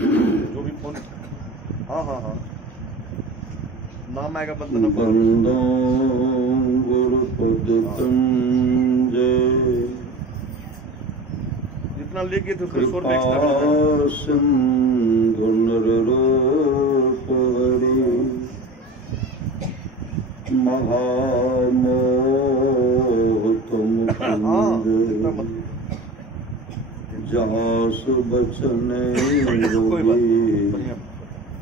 जो भी फोन, हाँ हाँ हाँ, नाम आएगा बंदना बंदो गुरुपद जय जितना लेके थे उसका स्वर कृपा सिंधु नररूप हरि महामोह तुम जासु बचन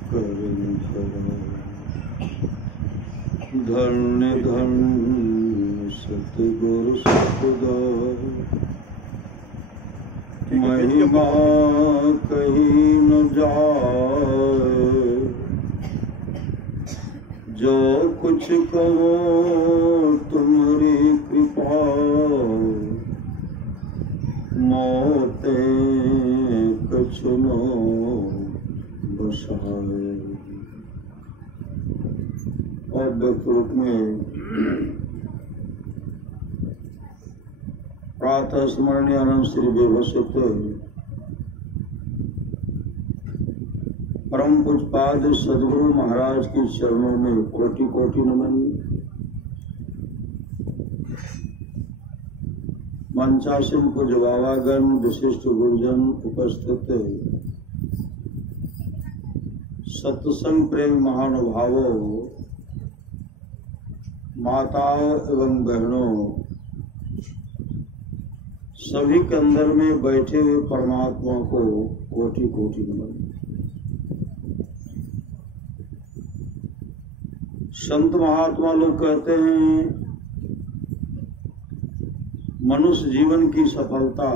करण धन्य धन्य सतगुरु सतदार महिमा कहीं न जाए जो कुछ कहो तुम्हारी कृपा मोते कछु न बसाए। और व्यक्त रूप में प्रातः स्मरणीय आनंद श्री विभूषित परम पूज्यपाद सद्गुरु महाराज के चरणों में कोटि कोटि नमन। मंचासीन पूज्य बाबागण, विशिष्ट गुरुजन, उपस्थित सत्संग प्रेम महानुभावों, माताओं एवं बहनों, सभी के अंदर में बैठे हुए परमात्मा को कोटि कोटि नमन। संत महात्मा लोग कहते हैं मनुष्य जीवन की सफलता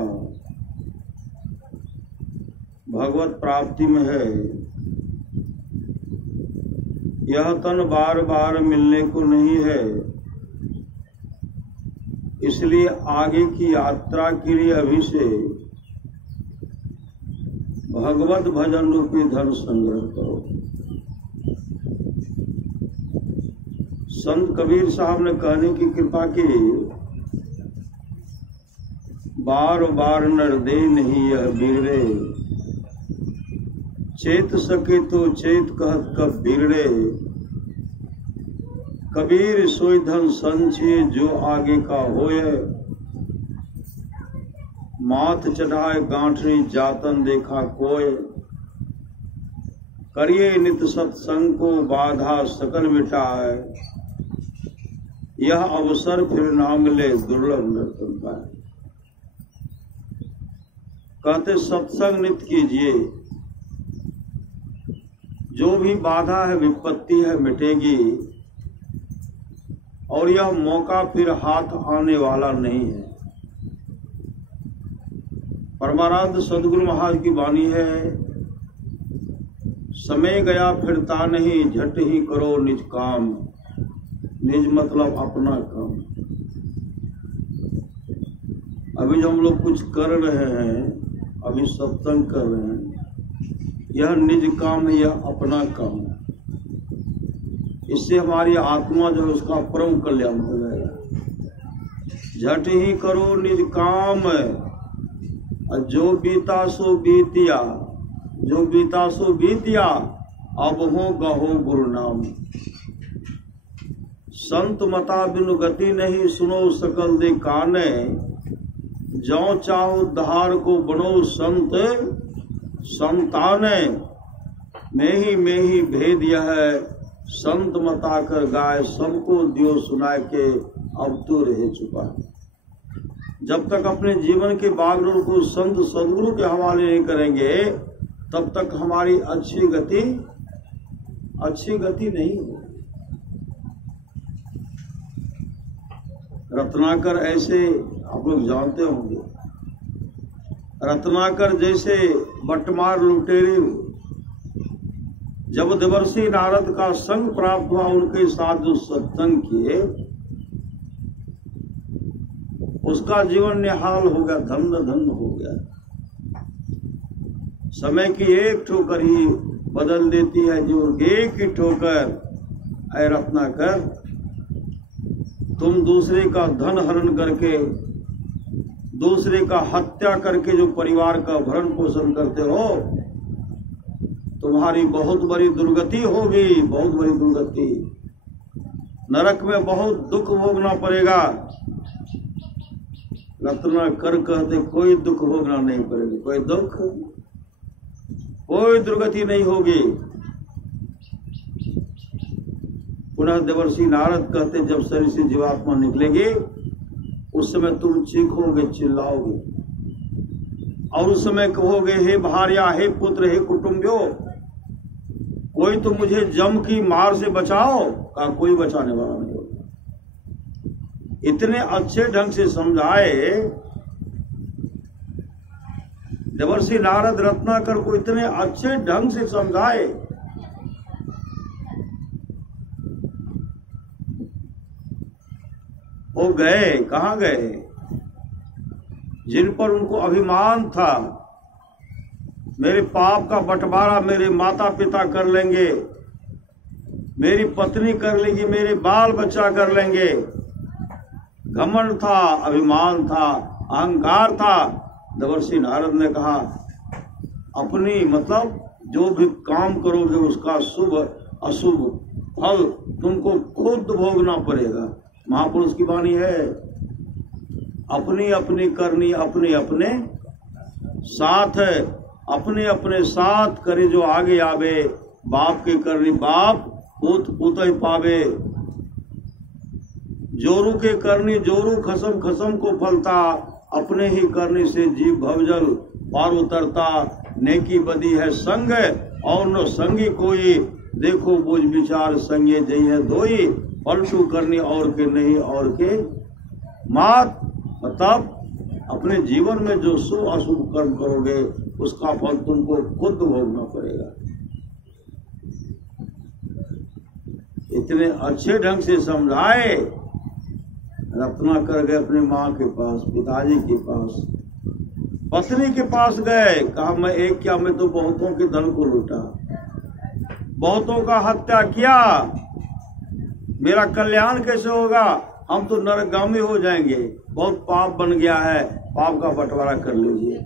भगवत प्राप्ति में है। यह तन बार बार मिलने को नहीं है, इसलिए आगे की यात्रा के लिए अभी से भगवत भजन रूपी धन संग्रह करो। संत कबीर साहब ने कहने की कृपा की, बार बार नर दे नहीं यह बिगड़े, चेत सके तो चेत कहत कब बिगड़े। कबीर सोई धन संचिए जो आगे का होए, माथ चढ़ाए गांठरी जातन देखा कोय। करिए नित सत्संग को बाधा सकल मिटाए, यह अवसर फिर ना मिले दुर्लभ नर्तन पाए। कहते सत्संग नित कीजिए, जो भी बाधा है विपत्ति है मिटेगी, और यह मौका फिर हाथ आने वाला नहीं है। परमानंद सदगुरु महाराज की वाणी है, समय गया फिरता नहीं, झट ही करो निज काम। निज मतलब अपना काम। अभी जो हम लोग कुछ कर रहे हैं, अभी सत्संग कर रहे हैं, यह निज काम है, यह अपना काम है। इससे हमारी आत्मा जो है उसका परम कल्याण हो जाएगा। झट ही करो निज काम, जो बीता सो बीतिया, जो बीता सो बीतिया, अब हो गहो गुरु नाम। संत मता बिनु गति नहीं, सुनो सकल दे काने। जो चाहो धार को बनो संत संताने। में ही भेद यह है, संत मता कर गाय, सबको दियो सुनाए के अब तो रहे चुका। जब तक अपने जीवन के बागडोर को संत सदगुरु के हवाले नहीं करेंगे, तब तक हमारी अच्छी गति नहीं होगी। रत्नाकर ऐसे आप लोग जानते होंगे, रत्नाकर जैसे बटमार लुटेरे, जब देवर्षि नारद का संग प्राप्त हुआ, उनके साथ जो सत्संग किए, उसका जीवन निहाल हो गया, धन्य धन्य हो गया। समय की एक ठोकर ही बदल देती है जो एक ही ठोकर। ऐ रत्नाकर, तुम दूसरे का धन हरण करके, दूसरे का हत्या करके जो परिवार का भरण पोषण करते हो, तुम्हारी बहुत बड़ी दुर्गति होगी, बहुत बड़ी दुर्गति। नरक में बहुत दुख भोगना पड़ेगा। रत्नाकर कहते कोई दुख भोगना नहीं पड़ेगा, कोई दुख, कोई दुर्गति नहीं होगी। पुनः देवर्षि नारद कहते जब शरीर से जीवात्मा निकलेगी उस समय तुम चीखोगे, चिल्लाओगे और उस समय कहोगे हे भार्या, हे पुत्र, हे कुटुंबियों, कोई तो मुझे जम की मार से बचाओ। का कोई बचाने वाला नहीं होगा। इतने अच्छे ढंग से समझाए देवर्षि नारद रत्नाकर को, इतने अच्छे ढंग से समझाए। वो गए, कहां गए? जिन पर उनको अभिमान था, मेरे पाप का बंटवारा मेरे माता पिता कर लेंगे, मेरी पत्नी कर लेगी, मेरे बाल बच्चा कर लेंगे। घमंड था, अभिमान था, अहंकार था। देवर्षि नारद ने कहा अपनी मतलब जो भी काम करोगे उसका शुभ अशुभ फल तुमको खुद भोगना पड़ेगा। महापुरुष की वाणी है, अपनी अपनी करनी अपने अपने साथ है। अपने अपने साथ करे जो आगे आवे, बाप के करनी बाप पूत पूत ही पावे। जोरू के करनी जोरू, खसम खसम को फलता, अपने ही करनी से जीव भवजल पार उतरता। नेकी बदी है संग और न संगी कोई, देखो बुझ विचार संगे जई है धोई। पलटू करनी और के नहीं और के मात। मतलब अपने जीवन में जो शुभ अशुभ कर्म करोगे उसका फल तुमको खुद भोगना पड़ेगा। इतने अच्छे ढंग से समझाए। रत्नाकर गए अपनी माँ के पास, पिताजी के पास, पत्नी के पास गए। कहा मैं एक क्या, मैं तो बहुतों के धन को लूटा, बहुतों का हत्या किया, मेरा कल्याण कैसे होगा? हम तो नरकगामी हो जाएंगे, बहुत पाप बन गया है, पाप का बंटवारा कर लीजिए।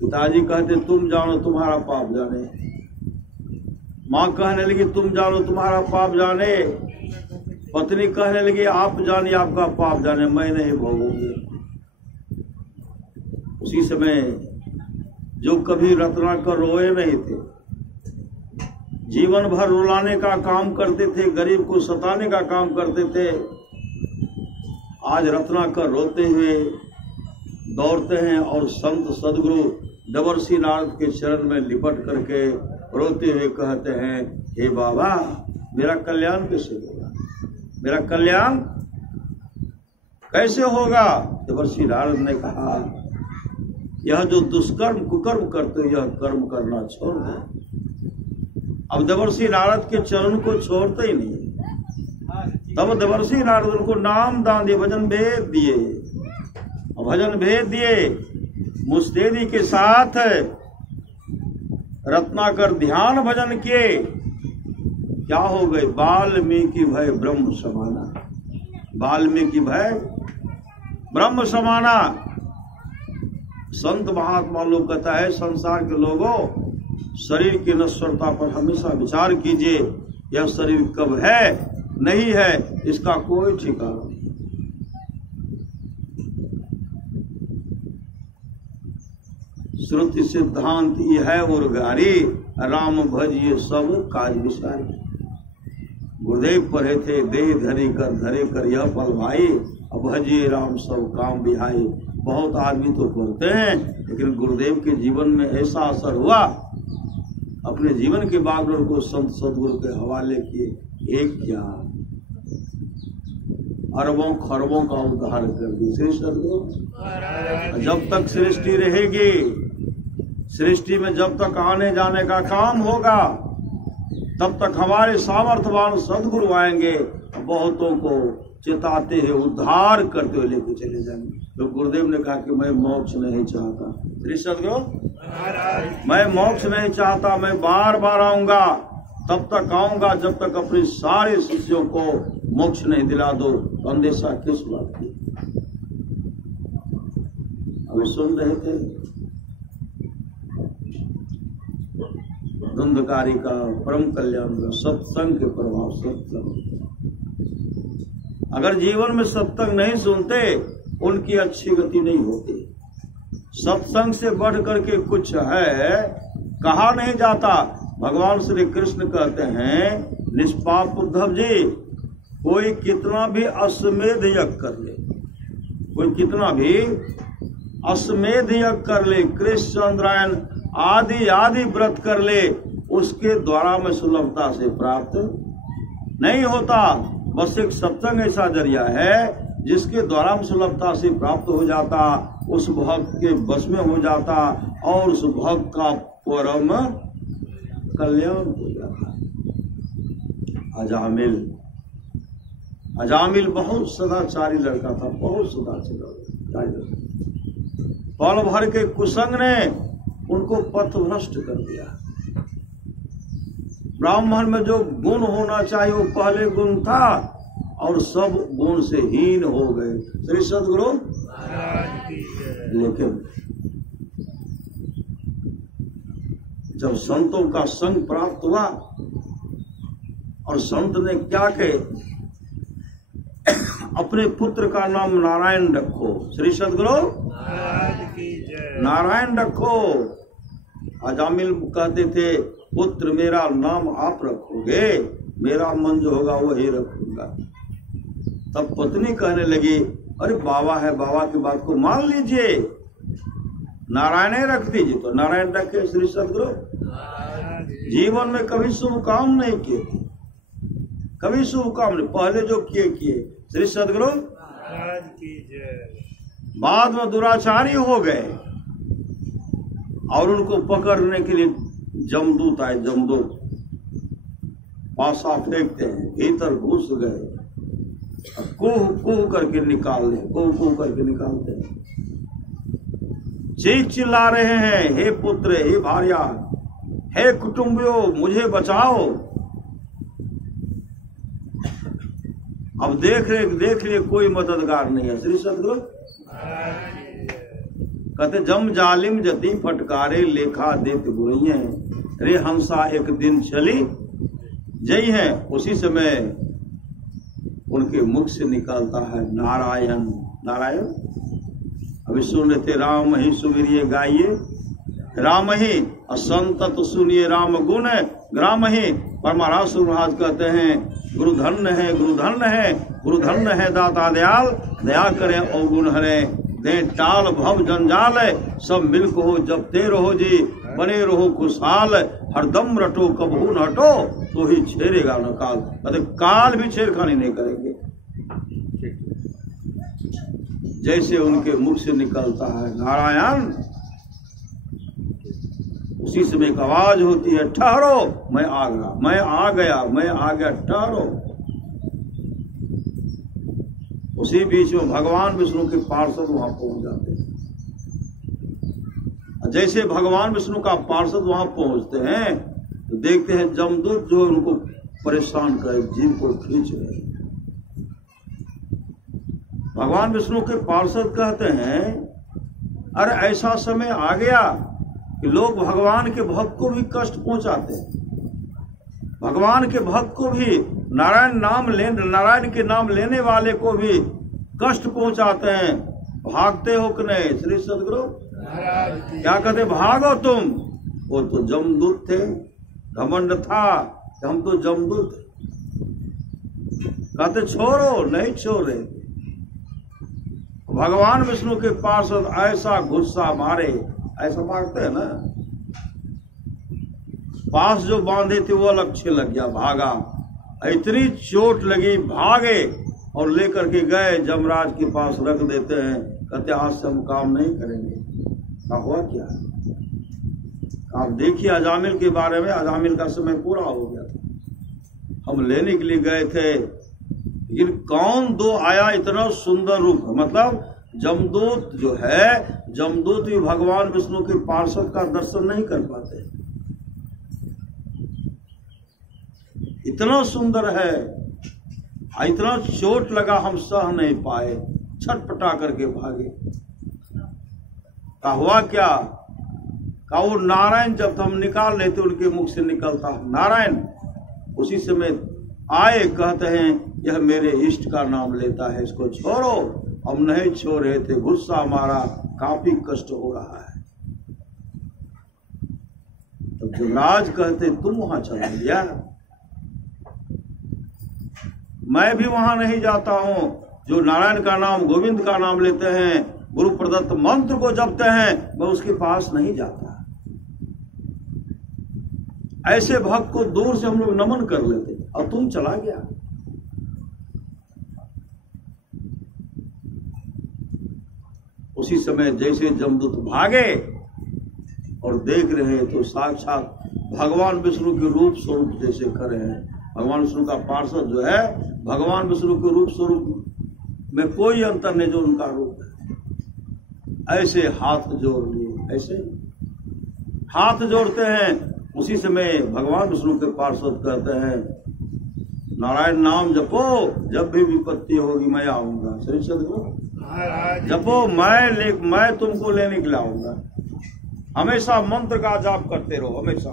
पिताजी कहते तुम जानो तुम्हारा पाप जाने। माँ कहने लगी तुम जानो तुम्हारा पाप जाने। पत्नी कहने लगी आप जानिए आपका पाप जाने, मैं नहीं भोगूंगी। उसी समय जो कभी रत्नाकर रोए नहीं थे, जीवन भर रुलाने का काम करते थे, गरीब को सताने का काम करते थे, आज रत्नाकर रोते हुए दौड़ते हैं और संत सदगुरु देवर्षि नारद के चरण में लिपट करके रोते हुए कहते हैं हे बाबा मेरा कल्याण कैसे होगा, मेरा कल्याण कैसे होगा? देवर्षि नारद ने कहा यह जो दुष्कर्म कुकर्म करते हो यह कर्म करना छोड़ दो। अब देवर्षि नारद के चरण को छोड़ते ही नहीं। तब देवर्षि नारद उनको नाम दान दिए, भजन भेद दिए, भजन भेद दिए। मुस्तेदी के साथ रत्नाकर ध्यान भजन किए। क्या हो गए? वाल्मीकि भय ब्रह्म समाना, वाल्मीकि भय ब्रह्म समाना। संत महात्मा लोग कहता है संसार के लोगों शरीर की नश्वरता पर हमेशा विचार कीजिए। यह शरीर कब है नहीं है इसका कोई ठिकाना नहीं। श्रुति सिद्धांत यह है उर्गारी, राम भजिए सब काज विसारी। गुरुदेव पढ़े थे देह धरी कर धरे कर यह पल भाई, अब भजिए राम सब काम बिहाई। बहुत आदमी तो पढ़ते हैं लेकिन गुरुदेव के जीवन में ऐसा असर हुआ, अपने जीवन के बागडोर को संत सदगुरु के हवाले किए। एक क्या अरबों खरबों का उद्धार कर दी श्री सदगुरु। जब तक सृष्टि रहेगी, सृष्टि में जब तक आने जाने का काम होगा तब तक हमारे सामर्थ्यवान सदगुरु आएंगे, बहुतों को चेताते हुए उद्धार करते हुए लेके चले जाएंगे। तो गुरुदेव ने कहा कि मैं मोक्ष नहीं चाहता, श्री सदगुरु मैं मोक्ष नहीं चाहता, मैं बार बार आऊंगा, तब तक आऊंगा जब तक अपने सारे शिष्यों को मोक्ष नहीं दिला दो। तो अंदेशा किस बात की? अभी सुन रहे थे धुंधकारी का, परम कल्याण का, सत्संग के प्रभाव। सत्संग, अगर जीवन में सत्संग नहीं सुनते उनकी अच्छी गति नहीं होती। सत्संग से बढ़ करके कुछ है कहा नहीं जाता। भगवान श्री कृष्ण कहते हैं, निष्पाप उद्धव जी, कोई कितना भी अश्वमेध यज्ञ कर ले, कोई कितना भी अश्वमेध यज्ञ कर ले, कृष्ण चंद्रायन आदि आदि व्रत कर ले, उसके द्वारा में सुलभता से प्राप्त नहीं होता। बस एक सत्संग ऐसा जरिया है जिसके द्वारा में सुलभता से प्राप्त हो जाता, उस भक्त के बस में हो जाता और उस भक्त का परम कल्याण हो जाता। अजामिल बहुत सदाचारी लड़का था, बहुत सदाचारी। पल भर के कुसंग ने उनको पथभ्रष्ट कर दिया। ब्राह्मण में जो गुण होना चाहिए वो पहले गुण था और सब गुण से हीन हो गए। श्री सद्गुरु। लेकिन जब संतों का संग प्राप्त हुआ और संत ने क्या कहे, अपने पुत्र का नाम नारायण रखो। श्री सद्गुरु नारायण रखो। अजामिल कहते थे, पुत्र मेरा नाम आप रखोगे, मेरा मन जो होगा वही रखूंगा। तब पत्नी कहने लगी, अरे बाबा है, बाबा की बात को मान लीजिए, नारायण रख दीजिए। तो नारायण रखे। श्री सद्गुरु जीवन में कभी शुभ काम नहीं किए, कभी शुभ काम नहीं, पहले जो किए। श्री सद्गुरु बाद में दुराचारी हो गए और उनको पकड़ने के लिए जमदूत आए। जमदूत पासा फेंकते हैं, भीतर घुस गए, कुह कुह करके निकालते, कुह कुह करके निकालते हैं। चीख चिल्ला रहे हैं, हे पुत्र, हे भार्या, हे कुटुंबियों, मुझे बचाओ। अब देख रहे कोई मददगार नहीं है। श्री सद्गुरु कहते, जम जालिम जति फटकारे लेखा देत गुणिये, रे हंसा एक दिन चली जई है। उसी समय उनके मुख से निकलता है नारायण। नारायण अभी सुन रहे थे, राम ही सुमिरिये गाइये, राम ही असंतत सुनिए राम गुण, ग्राम ही। परमारास महाराज कहते हैं, गुरु धन्य है, गुरु धन्य है, गुरु धन्य है दाता दयाल, दया करें और गुण हरे, दे टाल भव जंजाल, सब मिल को जपते रहो जी, बने रहो खुशहाल, हरदम रटो कबहू न हटो, तो ही छेड़ेगा न काल। अरे काल भी छेड़खानी नहीं करेंगे। जैसे उनके मुख से निकलता है नारायण, उसी समय एक आवाज होती है, ठहरो, मैं आ गया, मैं आ गया, मैं आ गया, ठहरो। उसी बीच में भगवान विष्णु के पार्षद वहां पहुंच जाते हैं। जैसे भगवान विष्णु का पार्षद वहां पहुंचते हैं तो देखते हैं जमदूत जो उनको परेशान करे, जीव को खींच रहे। भगवान विष्णु के पार्षद कहते हैं, अरे ऐसा समय आ गया कि लोग भगवान के भक्त को भी कष्ट पहुंचाते हैं, भगवान के भक्त को भी, नारायण के नाम लेने वाले को भी कष्ट पहुंचाते हैं। भागते हो कि नहीं? श्री सद्गुरु क्या कहते, भागो तुम। वो तो जमदूत थे, घमंड था कि हम तो जमदूत। कहते छोड़ो, नहीं छोड़े। भगवान विष्णु के पार्षद ऐसा गुस्सा मारे, ऐसा मारते हैं ना, पास जो बांधे थे वो लक्ष्य लग गया, भागा। इतनी चोट लगी, भागे और लेकर के गए जमराज के पास रख देते हैं। कहते आज से हम काम नहीं करेंगे। क्या हुआ क्या? आप देखिए अजामिल के बारे में, अजामिल का समय पूरा हो गया था, हम लेने के लिए गए थे, लेकिन कौन दो आया इतना सुंदर रूप। मतलब जमदूत जो है, जमदूत भी भगवान विष्णु के पार्षद का दर्शन नहीं कर पाते, इतना सुंदर है। इतना चोट लगा, हम सह नहीं पाए, छटपटा करके भागे। हुआ क्या? का वो नारायण जब हम निकाल लेते उनके मुख से निकलता नारायण, उसी समय आए कहते हैं यह मेरे इष्ट का नाम लेता है, इसको छोड़ो। हम नहीं छोड़ रहे थे, गुस्सा हमारा काफी कष्ट हो रहा है। तो युवराज कहते तुम वहां चला गया, मैं भी वहां नहीं जाता हूं। जो नारायण का नाम गोविंद का नाम लेते हैं, गुरु प्रदत्त मंत्र को जपते हैं, मैं उसके पास नहीं जाता। ऐसे भक्त को दूर से हम लोग नमन कर लेते, और तुम चला गया। उसी समय जैसे जमदूत भागे और देख रहे तो साक्षात भगवान विष्णु के रूप स्वरूप जैसे खड़े हैं। भगवान विष्णु का पार्षद जो है भगवान विष्णु के रूप स्वरूप में कोई अंतर नहीं, जो उनका रूप है। ऐसे हाथ जोड़ लिए, ऐसे हाथ जोड़ते हैं। उसी समय भगवान विष्णु के पार्षद कहते हैं नारायण नाम जपो, जब भी विपत्ति होगी मैं आऊंगा। श्री सद्गुरु जपो, मैं तुमको लेने के लिए आऊंगा। हमेशा मंत्र का जाप करते रहो, हमेशा।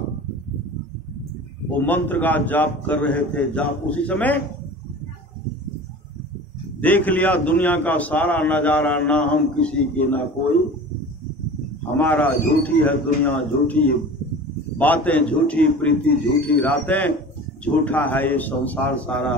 वो मंत्र का जाप कर रहे थे। जाप उसी समय देख लिया दुनिया का सारा नजारा, ना हम किसी के ना कोई, हमारा झूठी है दुनिया, झूठी बातें, झूठी प्रीति, झूठी रातें, झूठा है ये संसार सारा।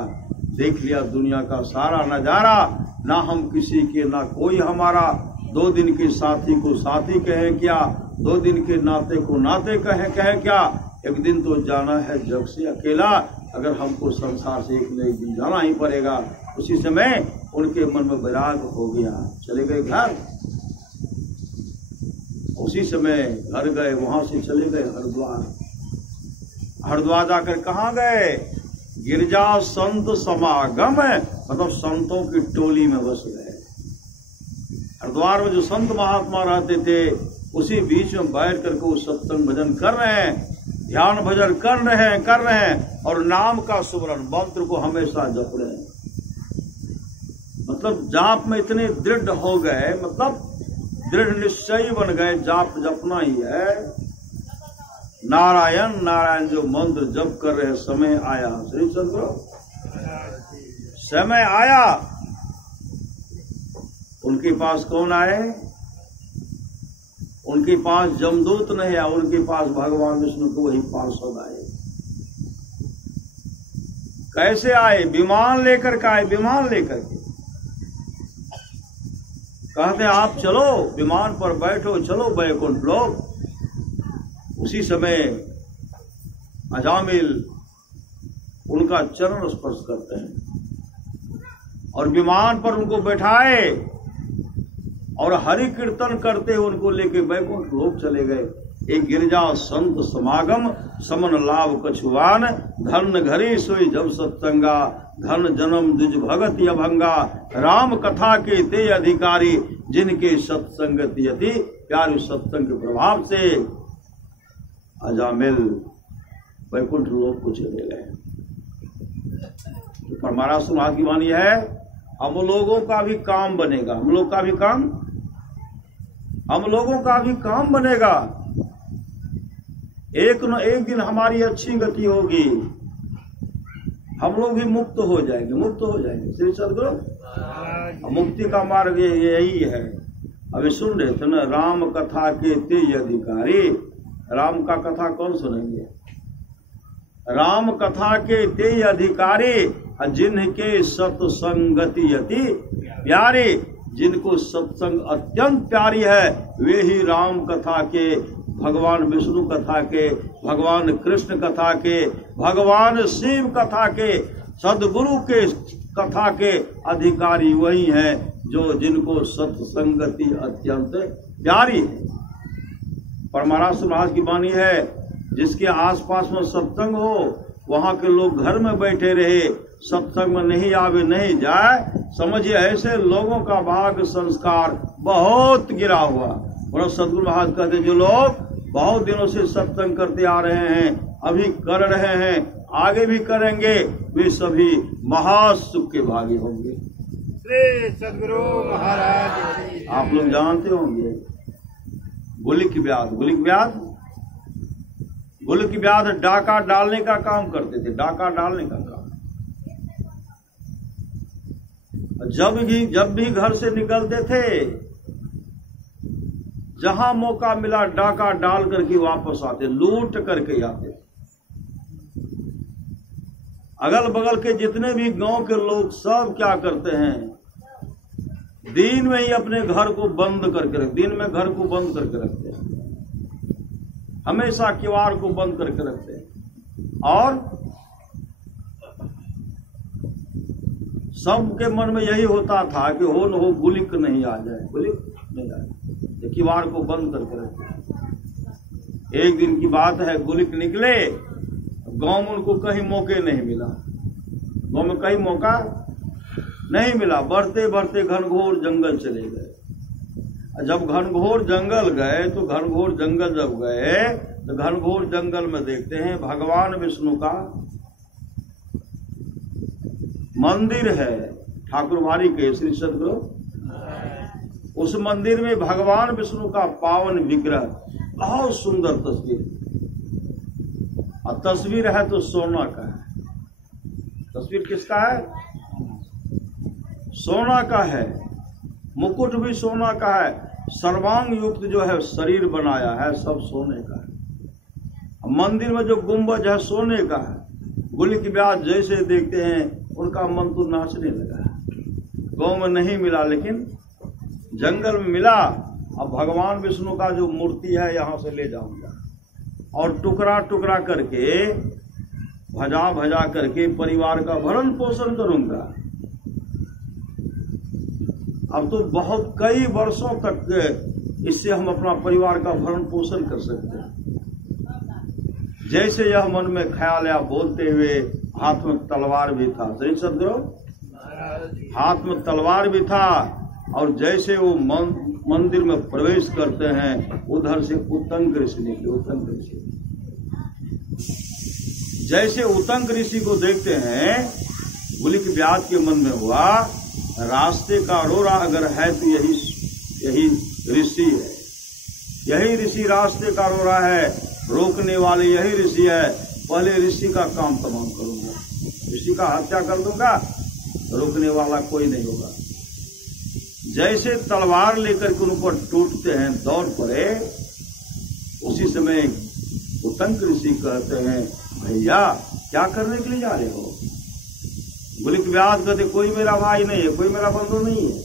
देख लिया दुनिया का सारा नजारा, ना हम किसी के ना कोई हमारा। 2 दिन के साथी को साथी कहे क्या, 2 दिन के नाते को नाते कहे क्या। एक दिन तो जाना है जग से अकेला, अगर हमको संसार से एक न एक दिन जाना ही पड़ेगा। उसी समय उनके मन में वैराग हो गया, चले गए घर। उसी समय घर गए, वहां से चले गए हरिद्वार। हरिद्वार जाकर कहाँ गए? गिरजा संत समागम, मतलब संतों की टोली में बस गए। हरिद्वार में जो संत महात्मा रहते थे उसी बीच में बैठ करके वो सत्संग भजन कर रहे हैं, ध्यान भजन कर रहे हैं और नाम का सुमरन मंत्र को हमेशा जप रहे हैं। मतलब जाप में इतने दृढ़ हो गए, मतलब दृढ़ निश्चयी बन गए, जाप जपना ही है। नारायण नारायण जो मंत्र जप कर रहे, समय आया। श्री सद्गुरु समय आया। उनके पास कौन आए? उनके पास जमदूत नहीं आया, उनके पास भगवान विष्णु के वही पार्षद आए। कैसे आए? विमान लेकर के आए, विमान लेकर के। कहते आप चलो विमान पर बैठो, चलो बैकुंठ लोग। उसी समय अजामिल उनका चरण स्पर्श करते हैं और विमान पर उनको बैठाए और हरि कीर्तन करते उनको लेके बैकुंठ लोग चले गए। एक गिरजा संत समागम, समन लाभ कछुआन, धन घरी सोई जब सत्संगा, धन जन्म द्विज भगति अभंगा, राम कथा के ते अधिकारी, जिनके सत्संगति अति प्यारे। सत्संग के प्रभाव से अजामिल वैकुंठ लोक को चले गए। तो परमाराष्ट्र महाराज की वाणी है, हम लोगों का भी काम बनेगा, हम लोग का भी काम, हम लोगों का भी काम बनेगा। एक न एक दिन हमारी अच्छी गति होगी, हम लोग भी मुक्त हो जाएंगे, मुक्त हो जाएंगे। श्री सद्गुरु मुक्ति का मार्ग यही है। अभी सुन रहे थे ना, राम कथा के तेज अधिकारी। राम का कथा कौन सुनेंगे? राम कथा के तेज अधिकारी, जिनके सत्संगति अति प्यारी, जिनको सत्संग अत्यंत प्यारी है, वे ही राम कथा के, भगवान विष्णु कथा के, भगवान कृष्ण कथा के, भगवान शिव कथा के, सदगुरु के कथा के अधिकारी वही हैं जो जिनको सत्संगति अत्यंत प्यारी है। परमाराष्ट्र महाराज की वाणी है, जिसके आसपास में सत्संग हो, वहां के लोग घर में बैठे रहे, सत्संग में नहीं आवे नहीं जाए, समझिए ऐसे लोगों का भाग संस्कार बहुत गिरा हुआ। और सदगुरु महाराज कहते जो लोग बहुत दिनों से सत्संग करते आ रहे हैं, अभी कर रहे हैं, आगे भी करेंगे, वे सभी महासुख के भागी होंगे। सदगुरु महाराज आप लोग जानते होंगे गुलिक व्याध। गुलिक व्याध डाका डालने का काम करते थे, डाका डालने का काम। जब भी घर से निकलते थे, जहां मौका मिला डाका डाल करके वापस आते, लूट करके आते। अगल बगल के जितने भी गांव के लोग सब क्या करते हैं, दिन में ही अपने घर को बंद करके रखते हैं, हमेशा किवाड़ को बंद करके रखते हैं। और सबके मन में यही होता था कि हो न हो गुलिक नहीं आ जाए, किवाड़ को बंद करके रखते। एक दिन की बात है, गुलिक निकले, गांव में उनको कहीं मौके नहीं मिला, गांव में कहीं मौका नहीं मिला। बढ़ते बढ़ते घनघोर जंगल चले गए। जब घनघोर जंगल गए तो घनघोर जंगल जब गए तो घनघोर जंगल में देखते हैं भगवान विष्णु का मंदिर है, ठाकुरबाड़ी के श्री सदगुरु। उस मंदिर में भगवान विष्णु का पावन विग्रह, बहुत सुंदर तस्वीर, और तस्वीर है तो सोना का है। तस्वीर किसका है? सोना का है। मुकुट भी सोना का है। सर्वांग युक्त जो है शरीर बनाया है सब सोने का है। मंदिर में जो गुंबज है सोने का है। गुलिक व्याध जैसे देखते हैं उनका मन तो नाचने लगा। गांव में नहीं मिला लेकिन जंगल में मिला। अब भगवान विष्णु का जो मूर्ति है यहां से ले जाऊंगा और टुकड़ा टुकड़ा करके भजा भजा करके परिवार का भरण पोषण करूंगा। अब तो बहुत कई वर्षों तक इससे हम अपना परिवार का भरण पोषण कर सकते हैं। जैसे यह मन में ख्याल या बोलते हुए हाथ में तलवार भी था। सही सदगुरु, हाथ में तलवार भी था। और जैसे वो मंदिर में प्रवेश करते हैं उधर से उतंग ऋषि निकले। उतंग ऋषि जैसे उतंग ऋषि को देखते हैं गुलिक व्याध के मन में हुआ रास्ते का रोरा अगर है तो यही ऋषि है। यही ऋषि रास्ते का रोरा है, रोकने वाले यही ऋषि है। पहले ऋषि का काम तमाम करूंगा, ऋषि का हत्या कर दूंगा, रोकने वाला कोई नहीं होगा। जैसे तलवार लेकर के उन पर टूटते हैं दौड़ पड़े, उसी समय उतंक ऋषि कहते हैं भैया क्या करने के लिए जा रहे हो? गुलिक व्याध कहते कोई मेरा भाई नहीं है, कोई मेरा बंधु नहीं है,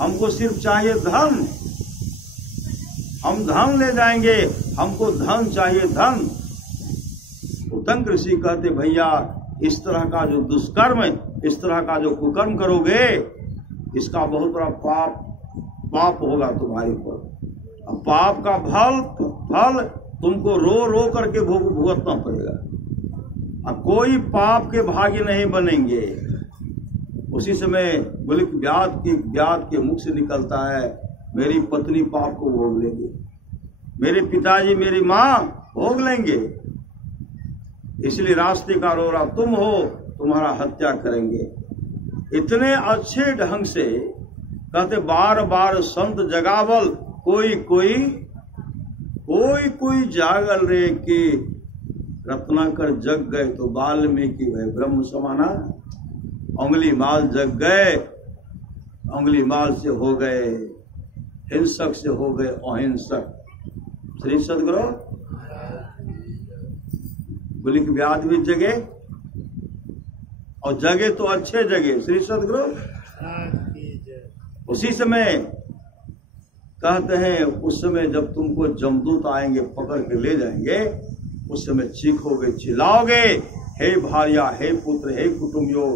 हमको सिर्फ चाहिए धन, हम धन ले जाएंगे, हमको धन चाहिए धन। उतंक ऋषि कहते भैया इस तरह का जो दुष्कर्म, इस तरह का जो कुकर्म करोगे इसका बहुत बड़ा पाप होगा तुम्हारे ऊपर। अब पाप का फल तुमको रो रो करके भुगतना पड़ेगा। अब कोई पाप के भागी नहीं बनेंगे। उसी समय गुलिक व्याध के मुख से निकलता है मेरी पत्नी पाप को भोग लेंगे, मेरे पिताजी मेरी माँ भोग लेंगे, इसलिए रास्ते का रोरा तुम हो, तुम्हारा हत्या करेंगे। इतने अच्छे ढंग से कहते बार बार संत जगावल कोई जागल रे कि रत्नाकर जग गए तो वाल्मीकि भय ब्रह्म समाना। उंगली माल जग गए, उंगली माल से हो गए हिंसक, से हो गए अहिंसक। श्री सदगुरु गुलिक व्याध भी जगे और जगे तो अच्छे जगे। श्री सदगुरु उसी समय कहते हैं उस समय जब तुमको जमदूत आएंगे पकड़ के ले जाएंगे, उस समय चीखोगे चिल्लाओगे हे भार्या, हे पुत्र, हे कुटुंबियों,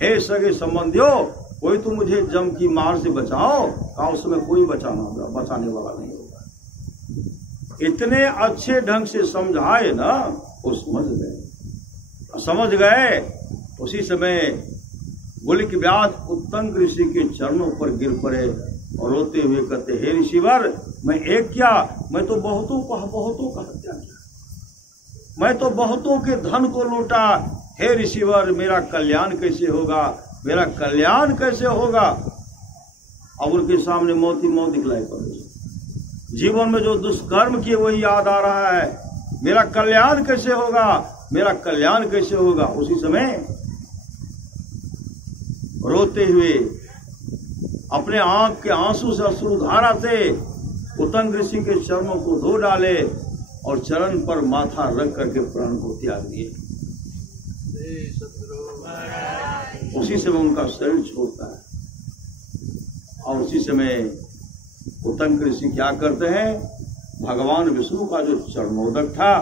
हे सगे संबंधियों, कोई तो मुझे जम की मार से बचाओ। कहा उस समय कोई बचाने वाला नहीं होगा। इतने अच्छे ढंग से समझाए ना, वो समझ गए। उसी समय गुलिक व्याध उत्तंग ऋषि के चरणों पर गिर पड़े और रोते हुए कहते हे ऋषिवर, मैं एक क्या, मैं तो बहुतों का हत्या किया, मैं तो बहुतों के धन को लूटा। हे ऋषिवर मेरा कल्याण कैसे होगा, मेरा कल्याण कैसे होगा? अब उनके सामने मौत ही मौत दिखलाई पड़ रही। जीवन में जो दुष्कर्म किए वही याद आ रहा है। मेरा कल्याण कैसे होगा, मेरा कल्याण कैसे होगा। उसी समय रोते हुए अपने आंख के आंसू से, अश्रुधारा से उतंग ऋषि के चरणों को धो डाले और चरण पर माथा रख करके प्राण को त्याग दिए। उसी समय उनका शरीर छोड़ता है और उसी समय उतंग ऋषि क्या करते हैं, भगवान विष्णु का जो चरणोदक था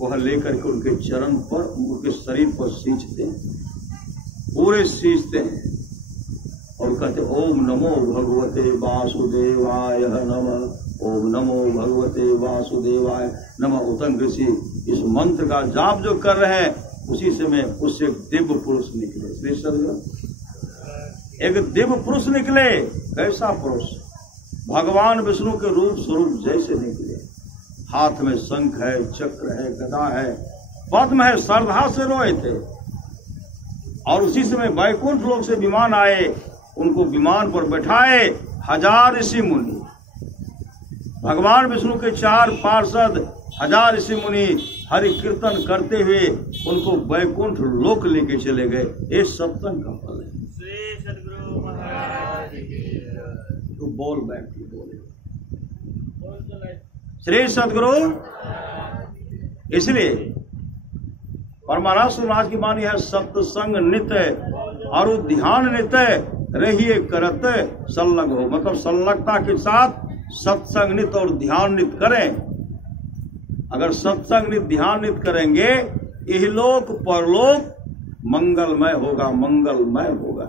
वह लेकर के उनके चरण पर, उनके शरीर पर सींचते हैं, पूरे सींचते हैं और कहते ओम नमो भगवते वासुदेवाय नमः, ओम नमो भगवते वासुदेवाय नमः। उतंग ऋषि इस मंत्र का जाप जो कर रहे हैं उसी समय उससे एक दिव्य पुरुष निकले। श्री सदगुरु, एक दिव्य पुरुष निकले। कैसा पुरुष, भगवान विष्णु के रूप स्वरूप जैसे निकले। हाथ में शंख है, चक्र है, गदा है, पद्म है, श्रद्धा से रोए थे। और उसी समय वैकुंठ लोक से विमान आए, उनको विमान पर बैठाए 1000 ऋषि मुनि। भगवान विष्णु के 4 पार्षद 1000 ऋषि मुनि हरि कीर्तन करते हुए उनको वैकुंठ लोक लेके चले गए। ये सत्संग का फल है। श्री सद्गुरु महाराज की तो बोल बैठ बोले श्री सद्गुरु। इसलिए परमाराष्ट्र महाराज की वाणी है, सत्संग नित्य और ध्यान नित्य रहिए करत संलग्न हो। मतलब संलग्नता के साथ सत्संग नित्य और ध्यान नित्य करें। अगर सत्संग नित्य ध्यान नित्य करेंगे, इहलोक परलोक मंगलमय होगा, मंगलमय होगा।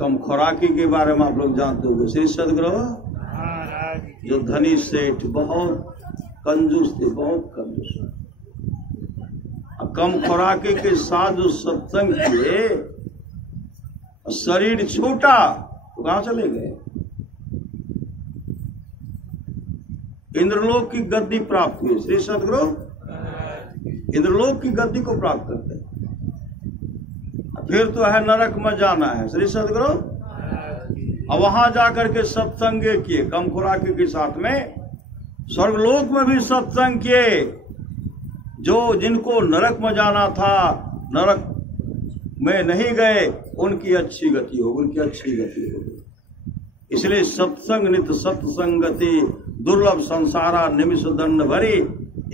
कम खुराकी के बारे में आप लोग जानते होंगे। श्री सद्गुरु जो धनी सेठ बहुत कंजूस थे, बहुत कंजूस। कम खुराकी के साथ जो सत्संग किए, शरीर छोटा तो कहां चले गए, इंद्रलोक की गद्दी प्राप्त हुई। श्री सद्गुरु इंद्रलोक की गद्दी को प्राप्त करते हैं। फिर तो है नरक में जाना है। श्री सद्गुरु अब वहां जाकर के सत्संग किए, कम खुराकी के साथ में स्वर्गलोक में भी सत्संग किए। जो जिनको नरक में जाना था, नरक में नहीं गए, उनकी अच्छी गति होगी, उनकी अच्छी गति होगी। इसलिए सत्संग नित्य सत्संगति दुर्लभ संसारा निमिष दंड भरी,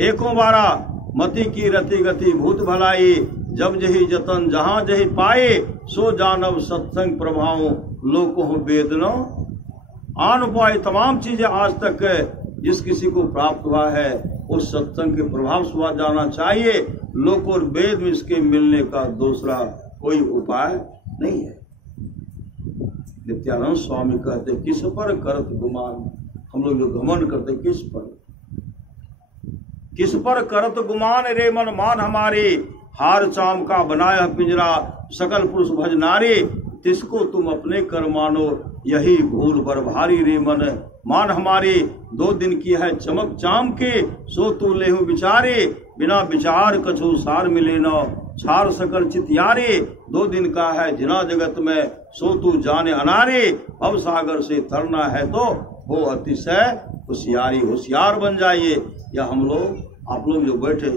एको बारा मति की रति गति भूत भलाई। जब जही जतन जहां जही पाए, सो जानव सत्संग प्रभाव लोको वेदनो आन उपाय। तमाम चीजें आज तक जिस किसी को प्राप्त हुआ है उस सत्संग के प्रभाव से जाना चाहिए। लोक और वेद में इसके मिलने का दूसरा कोई उपाय नहीं है। नित्यानंद स्वामी कहते किस पर करत गुमान। हम लोग जो घमंड करते किस पर करत गुमान, रे मन मान हमारे। हार चाम का बनाया पिंजरा, सकल पुरुष भज नारी। तिसको तुम अपने कर मानो, यही भूल बर भारी। रे मन मान हमारी, 2 दिन की है चमक चाम के। सो तू लेहु विचारे, बिना विचार कछु सार मिले न। छार सकल चितियारे, 2 दिन का है जिना जगत में। सो तू जाने अनारे, अब सागर से तरना है तो हो अतिशय होशियारी। होशियार बन जाइए। या हम लोग, आप लोग जो बैठे,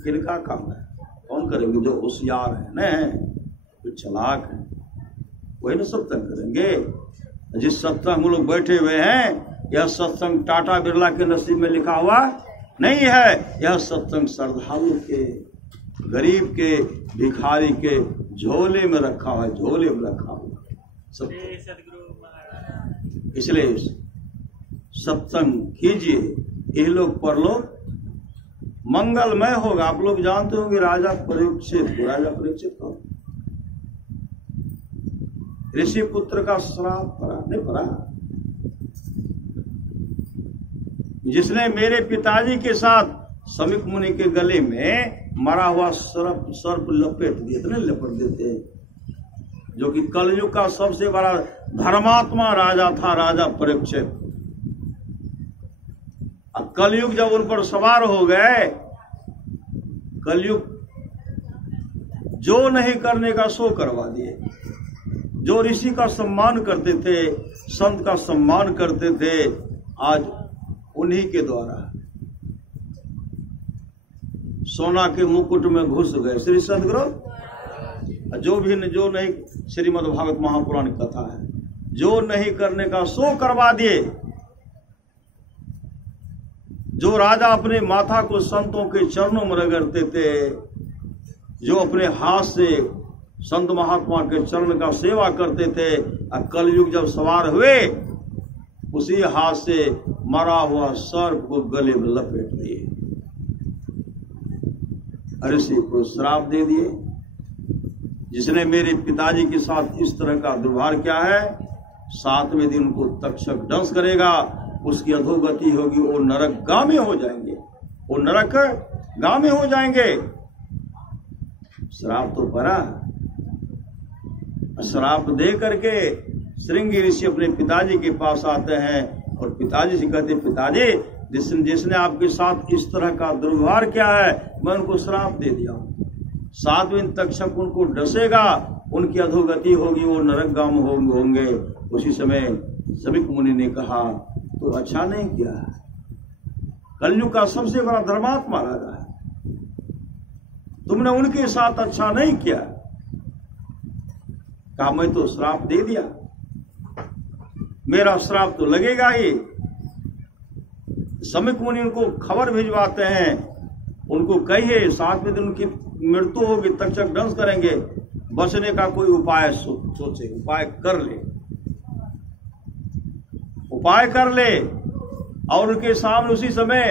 किनका काम है? कौन करेंगे? जो होशियार है न, जो चालाक है, वही ना सत्संग करेंगे। जिस सत्संग हम लोग बैठे हुए हैं, यह सत्संग टाटा बिरला के नसीब में लिखा हुआ नहीं है। यह सत्संग श्रद्धालु के, गरीब के, भिखारी के झोले में रखा हुआ है, झोले में रखा हुआ सत्संग। इसलिए सत्संग कीजिए, यह लोग परलोक मंगलमय होगा। आप लोग जानते होंगे राजा परीक्षित, राजा परीक्षित कौन? ऋषि पुत्र का श्राप पड़ा, नहीं पड़ा? जिसने मेरे पिताजी के साथ समीक मुनि के गले में मरा हुआ सर्प लपेट दिए, इतने लपेट देते हैं। जो कि कलयुग का सबसे बड़ा धर्मात्मा राजा था, राजा परीक्षित। अब कलयुग जब उन पर सवार हो गए, कलयुग जो नहीं करने का सो करवा दिए। जो ऋषि का सम्मान करते थे, संत का सम्मान करते थे, आज उन्हीं के द्वारा सोना के मुकुट में घुस गए श्री सदगुरु। जो नहीं, श्रीमद् भागवत महापुराण की कथा है, जो नहीं करने का सो करवा दिए। जो राजा अपने माथा को संतों के चरणों में रगड़ते थे, जो अपने हाथ से संत महात्मा के चरण का सेवा करते थे, कलयुग जब सवार हुए उसी हाथ से मरा हुआ सर्प को गले में लपेट दिए, ऋषि को श्राप दे दिए। जिसने मेरे पिताजी के साथ इस तरह का दुर्भार किया है, 7वें दिन उनको तक्षक दंश करेगा, उसकी अधोगति होगी, वो नरकगामी हो जाएंगे, वो नरकगामी हो जाएंगे। श्राप तो पड़ा। श्राप दे करके श्रृंगी ऋषि अपने पिताजी के पास आते हैं और पिताजी से कहते, पिताजी जिसने आपके साथ इस तरह का दुर्व्यवहार किया है, मैं उनको श्राप दे दिया हूं। 7वें तक्षक उनको डसेगा, उनकी अधोगति होगी, वो नरकगाम होंगे। उसी समय सबिक मुनि ने कहा, तो अच्छा नहीं किया, कलयुग का सबसे बड़ा धर्मात्मा राजा है, तुमने उनके साथ अच्छा नहीं किया। कहा, मैं तो श्राप दे दिया, मेरा श्राप तो लगेगा ही। समिक मुनि उनको खबर भिजवाते हैं, उनको कहिए 7वें दिन उनकी मृत्यु होगी, तक्षक दंश करेंगे, बचने का कोई उपाय सोचे, उपाय कर ले। और उनके सामने उसी समय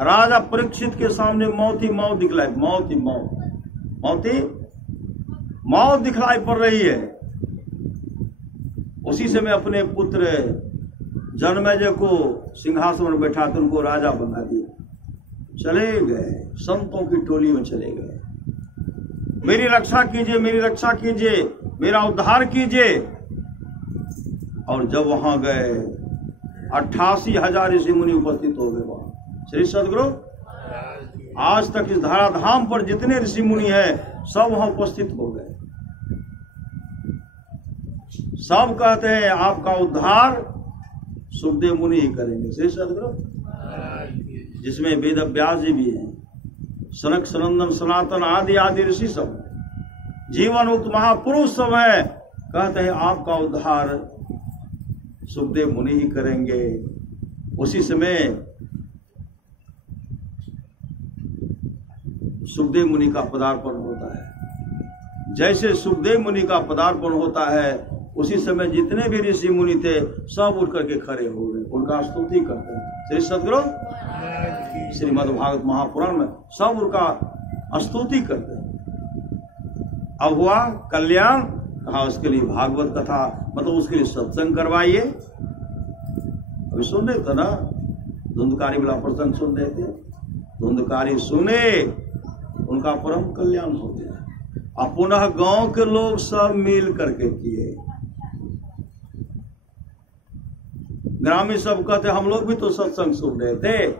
राजा परीक्षित के सामने मौत ही मौत दिखलाई, मौत दिखलाई पड़ रही है। उसी समय अपने पुत्र जन्मेजय को सिंहासन पर बैठा कर उनको राजा बना दिया, चले गए, संतों की टोली में चले गए, मेरी रक्षा कीजिए, मेरी रक्षा कीजिए, मेरा उद्धार कीजिए। और जब वहां गए 88,000 ऋषि मुनि उपस्थित हो गए वहां। श्री सदगुरु, आज तक इस धराधाम पर जितने ऋषि मुनि हैं सब वहां उपस्थित हो गए। सब कहते हैं आपका उद्धार सुखदेव मुनि ही करेंगे। श्री सदगुरु, जिसमें वेद व्यास जी भी हैं, सनक सनंदन सनातन आदि ऋषि सब, जीवन मुक्त महापुरुष सब है, कहते हैं आपका उद्धार सुखदेव मुनि ही करेंगे। उसी समय सुखदेव मुनि का पदार्पण होता है। जैसे सुखदेव मुनि का पदार्पण होता है, उसी समय जितने भी ऋषि मुनि थे सब उठ करके खड़े हो गए, उनका स्तुति करते हैं। श्री सदगुरु, श्रीमद् भागवत महापुराण में सब उनका स्तुति करते हैं। अब हुआ कल्याण, कहा उसके लिए भागवत कथा, मतलब उसके लिए सत्संग करवाइए। अभी सुन रहे थे ना, धुंधकारी वाला प्रसंग सुन रहे थे, धुंधकारी सुने, उनका परम कल्याण हो गया। अब पुनः गांव के लोग सब मिल करके किए। ग्रामीण सब कहते हम लोग भी तो सत्संग सुन रहे थे,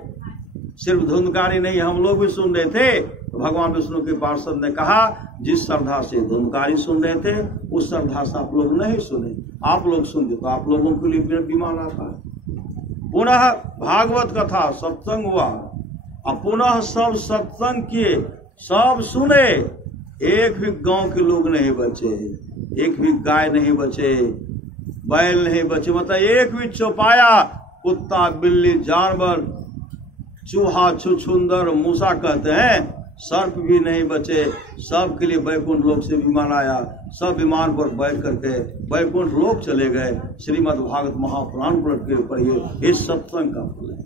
सिर्फ धुंधकारी नहीं, हम लोग भी सुन रहे थे। तो भगवान विष्णु के पार्षद ने कहा, जिस श्रद्धा से धुंधकारी सुन रहे थे उस श्रद्धा से आप लोग नहीं सुने, आप लोग सुनते तो आप लोगों के लिए विमान आता। पुनः भागवत कथा सत्संग हुआ, अब पुनः सब सत्संग किए, सब सुने, एक भी गांव के लोग नहीं बचे, एक भी गाय नहीं बचे, बैल नहीं बचे, मतलब एक भी चौपाया, कुत्ता बिल्ली जानवर, चूहा छुछुंदर मूसा कहते हैं, सर्प भी नहीं बचे। सब के लिए वैकुंठ लोक से विमान आया, सब विमान पर बैठ करके वैकुंठ लोक चले गए। श्रीमद् भागवत महापुराण के ऊपर ये सत्संग का फल है।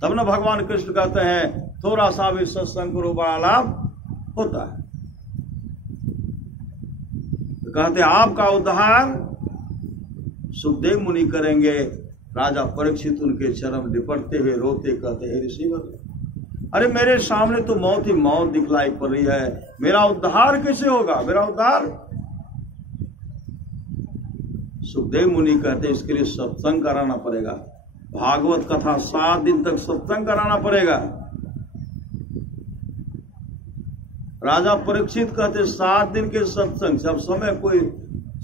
तब न भगवान कृष्ण कहते हैं थोड़ा सा भी सत्संग करो बड़ा लाभ होता है। तो कहते आपका उद्धार सुखदेव मुनि करेंगे। राजा परीक्षित उनके चरण लिपटते हुए रोते कहते हैं, ऋषिवर, अरे मेरे सामने तो मौत ही मौत दिखलाई पड़ रही है, मेरा उद्धार कैसे होगा, मेरा उद्धार। सुखदेव मुनि कहते इसके लिए सत्संग कराना पड़ेगा, भागवत कथा 7 दिन तक सत्संग कराना पड़ेगा। राजा परीक्षित कहते 7 दिन के सत्संग, जब समय कोई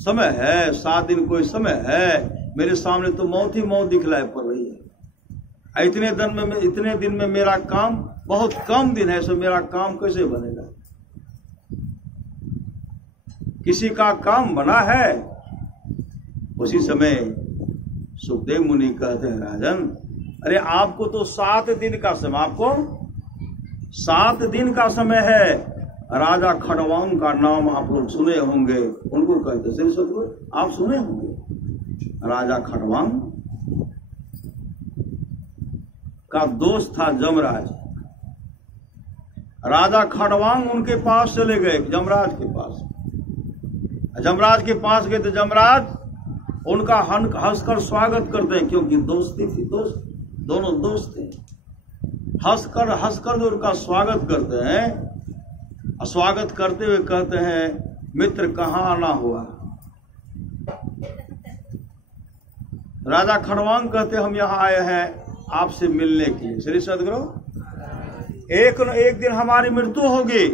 समय है, 7 दिन कोई समय है, मेरे सामने तो मौत ही मौत दिखलाई पड़ रही है। इतने दिन में मेरा काम बहुत कम दिन है, सो मेरा काम कैसे बनेगा? किसी का काम बना है? उसी समय सुखदेव मुनि कहते हैं, राजन, अरे आपको तो 7 दिन का समय, आपको 7 दिन का समय है। राजा खड़वांग का नाम आप लोग सुने होंगे, उनको कहते श्री सतगुरु आप सुने होंगे। राजा खड़वांग का दोस्त था जमराज। राजा खड़वांग उनके पास चले गए, जमराज के पास। जमराज के पास गए तो जमराज उनका हंसकर स्वागत करते हैं, क्योंकि दोस्ती थी, दोनों दोस्त थे। हंसकर जो उनका स्वागत करते हैं, स्वागत करते हुए कहते हैं, मित्र कहाँ आना हुआ? राजा खड़वांग कहते हम यहाँ आए हैं आपसे मिलने के लिए। श्री सद्गुरु, एक दिन हमारी मृत्यु होगी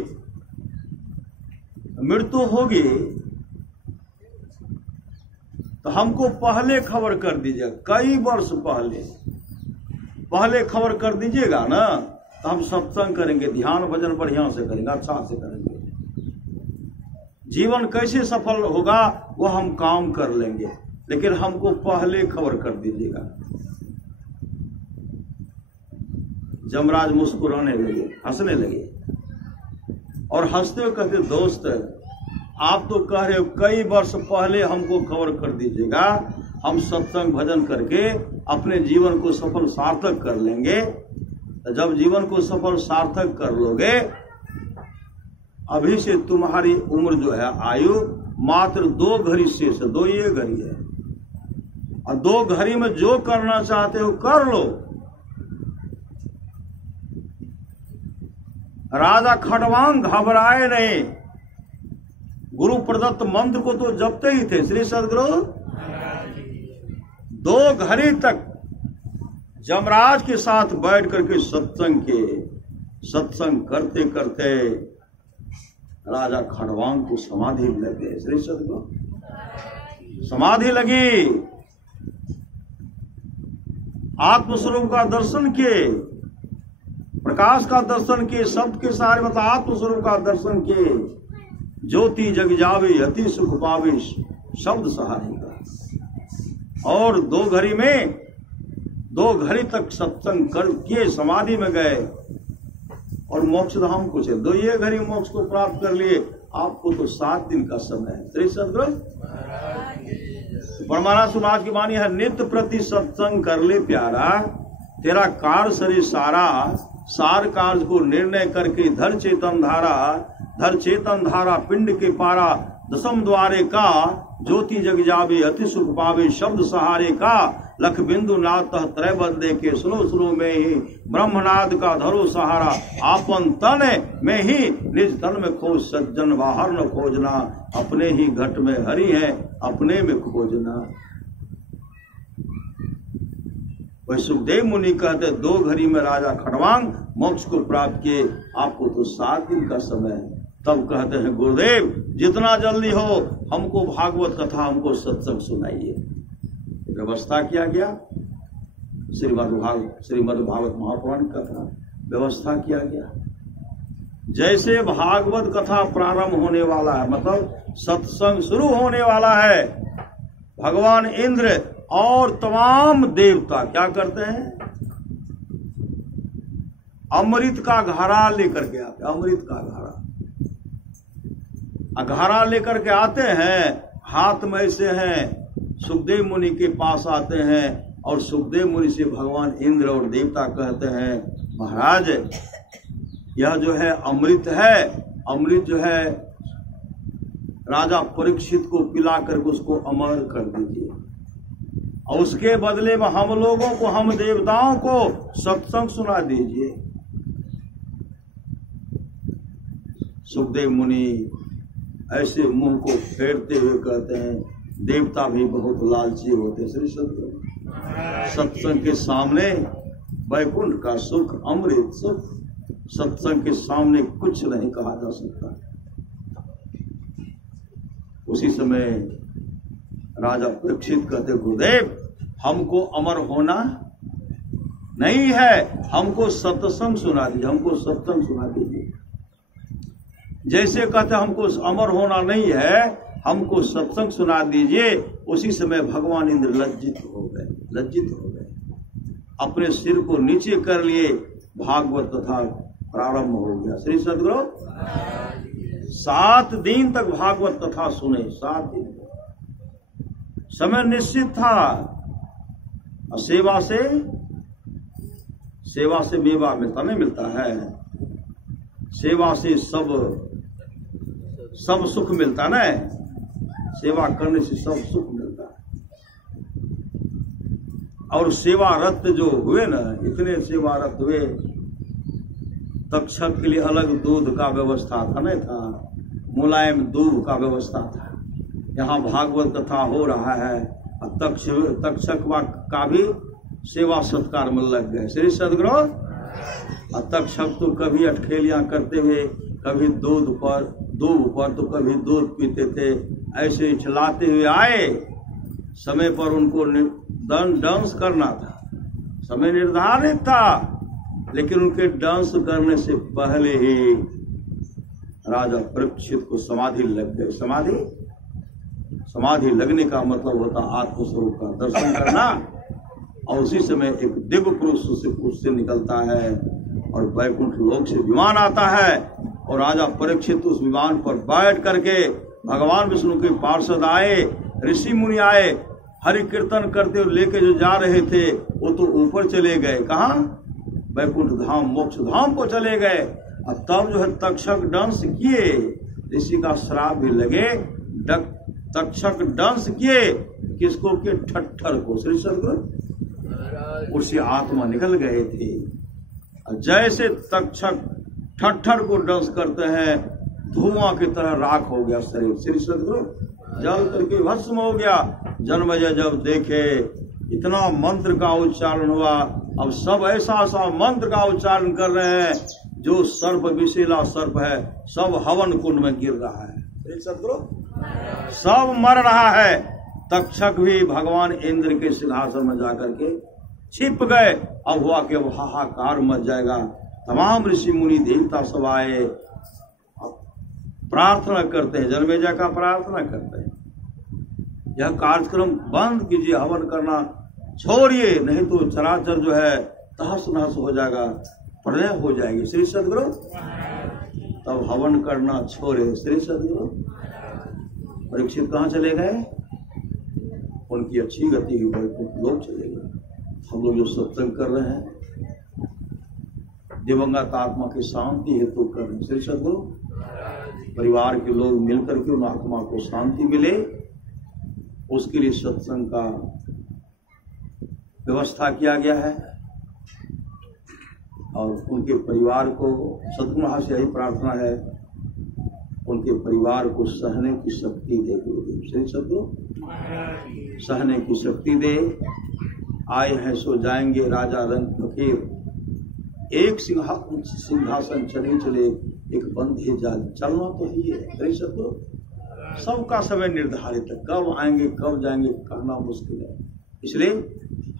तो हमको पहले खबर कर दीजिएगा, कई वर्ष पहले खबर कर दीजिएगा ना, तो हम सत्संग करेंगे, ध्यान भजन बढ़िया से करेंगे, अच्छा से करेंगे। जीवन कैसे सफल होगा वो हम काम कर लेंगे, लेकिन हमको पहले खबर कर दीजिएगा। जमराज मुस्कुराने लगे, हंसने लगे और हंसते हुए कहते, दोस्त आप तो कह रहे हो कई वर्ष पहले हमको खबर कर दीजिएगा, हम सत्संग भजन करके अपने जीवन को सफल सार्थक कर लेंगे। तो जब जीवन को सफल सार्थक कर लोगे, अभी से तुम्हारी उम्र जो है, आयु मात्र 2 घड़ी शेष है, 2 ये घड़ी है, और 2 घड़ी में जो करना चाहते हो कर लो। राजा खड़वांग घबराए नहीं, गुरु प्रदत्त मंत्र को तो जपते ही थे। श्री सद्गुरु 2 घड़ी तक जमराज के साथ बैठ करके सत्संग करते करते राजा खड़वांग को समाधि लगे। श्री सद्गुरु समाधि लगी, आत्मस्वरूप का दर्शन किए, प्रकाश का दर्शन किए, शब्द के सहारे मतलब आत्मस्वरूप का दर्शन किए। ज्योति जग जावे अति सुख पावे शब्द सहारे का। और 2 घड़ी में 2 घड़ी तक सत्संग कर किए, समाधि में गए और मोक्ष धाम को चले। 2 ये घड़ी मोक्ष को प्राप्त कर लिए। आपको तो 7 दिन का समय है। श्री सद्गुरु परमानंद सुभाष की वाणी है, नित्य प्रति सत्संग कर ले प्यारा, तेरा कार सरे सारा, सार कार्य को निर्णय करके धर चेतन धारा पिंड के पारा, 10 द्वारे का ज्योति जग जावे अति सुख पावे शब्द सहारे का, लख बिंदु नाथ त्रय बंदे के सुनो में ही ब्रह्मनाद का धरो सहारा, आपन तन में ही निज तन में खोज सज्जन बाहर न खोजना, अपने ही घट में हरि है अपने में खोजना। वही सुखदेव मुनि कहते 2 घड़ी में राजा खड़वांग मोक्ष को प्राप्त किए, आपको तो 7 दिन का समय है। तब कहते हैं, गुरुदेव जितना जल्दी हो हमको भागवत कथा, हमको सत्संग सुनाइए। व्यवस्था किया गया, श्रीमद् भागवत महापुराण कथा व्यवस्था किया गया। जैसे भागवत कथा प्रारंभ होने वाला है, मतलब सत्संग शुरू होने वाला है, भगवान इंद्र और तमाम देवता क्या करते हैं, अमृत का घड़ा लेकर के आते, अमृत का घड़ा लेकर के आते हैं, हाथ में ऐसे हैं, सुखदेव मुनि के पास आते हैं और सुखदेव मुनि से भगवान इंद्र और देवता कहते हैं, महाराज यह जो है अमृत है, अमृत जो है राजा परीक्षित को पिला करके उसको अमर कर दीजिए, और उसके बदले में हम लोगों को, हम देवताओं को सत्संग सुना दीजिए। सुखदेव मुनि ऐसे मुंह को फेरते हुए कहते हैं, देवता भी बहुत लालची होते। श्री सत्संग के सामने वैकुंठ का सुख, अमृत सुख, सत्संग के सामने कुछ नहीं कहा जा सकता। उसी समय राजा परीक्षित कहते, गुरुदेव हमको अमर होना नहीं है, हमको सत्संग सुना दीजिए, हमको सत्संग सुना दीजिए। जैसे कहते हमको अमर होना नहीं है, हमको सत्संग सुना दीजिए। उसी समय भगवान इंद्र लज्जित हो गए, अपने सिर को नीचे कर लिए। भागवत कथा प्रारंभ हो गया। श्री सद्गुरु 7 दिन तक भागवत कथा सुने, 7 दिन। समय निश्चित था। और सेवा से मेवा मिलता नहीं मिलता है। सेवा से सब सुख मिलता ना। सेवा करने से सब सुख मिलता है। और सेवारत जो हुए ना, इतने सेवारत हुए, तक्षक के लिए अलग दूध का व्यवस्था था, नहीं था, मुलायम दूध का व्यवस्था था। यहाँ भागवत कथा हो रहा है, तक्षक का भी सेवा सत्कार में लग गए। श्री सद्गुरु। तक्षक तो कभी अटखेलियां करते हुए, कभी दूध पर तो कभी दूध पीते थे, ऐसे ही चलाते हुए आए। समय पर उनको डांस करना था, समय निर्धारित था, लेकिन उनके डांस करने से पहले ही राजा परीक्षित को समाधि लग गई। समाधि लगने का मतलब होता आत्मस्वरूप का दर्शन करना। और उसी समय एक दिव्य पुरुष उससे निकलता है और वैकुंठ लोक से विमान आता है। और राजा परीक्षित उस विमान पर बैठ करके, भगवान विष्णु के पार्षद आए, ऋषि मुनि आए, हरि कीर्तन करते हुए लेके जो जा रहे थे, वो तो ऊपर चले गए। कहाँ? वैकुंठ धाम, मोक्ष धाम को चले गए। और तब जो है तक्षक डांस किए, ऋषि का श्राप भी लगे। तक्षक डांस किए, किसको के? ठट्ठर को। श्री सद्गुरु। उससे आत्मा निकल गए थे। जैसे तक्षक ठट्ठर को डांस करते हैं, धुआं की तरह राख हो गया शरीर। श्री सद्गुरु। जल करके भस्म हो गया। जन्मजय जब देखे, इतना मंत्र का उच्चारण हुआ। अब सब ऐसा मंत्र का उच्चारण कर रहे हैं, जो सर्प विशीला सर्प है, सब हवन कुंड में गिर रहा है। श्री सद्गुरु। सब मर रहा है। तक्षक भी भगवान इंद्र के सिंहासन में जाकर के छिप गए। अब हुआ कि अब हाहाकार मच जाएगा। तमाम ऋषि मुनि देवता सब आए, प्रार्थना करते हैं, जन्मेजय का प्रार्थना करते हैं, यह कार्यक्रम बंद कीजिए, हवन करना छोड़िए, नहीं तो चराचर जो है तहस नहस हो जाएगा, प्रलय हो जाएगी। श्री सद्गुरु। तब हवन करना छोड़े। श्री सद्गुरु। परीक्षित कहाँ चले गए? उनकी अच्छी गति हुई, लोग चले गए। हम लोग जो सत्संग कर रहे हैं, दिवंगत आत्मा की शांति हेतु कर रहे हैं। श्री सद्गुरु। परिवार के लोग मिलकर के उन आत्मा को शांति मिले, उसके लिए सत्संग का व्यवस्था किया गया है। और उनके परिवार को, सद्गुरु से यही प्रार्थना है, उनके परिवार को सहने की शक्ति दे गुरुदेव। श्री सद्गुरु। सहने की शक्ति दे। आए हैं सो जाएंगे राजा रंग फकीर, एक सिंहासन चले, एक बंधे जाल। चलना तो ही है। श्री सद्गुरु। सबका समय निर्धारित है, कब आएंगे कब जाएंगे कहना मुश्किल है। इसलिए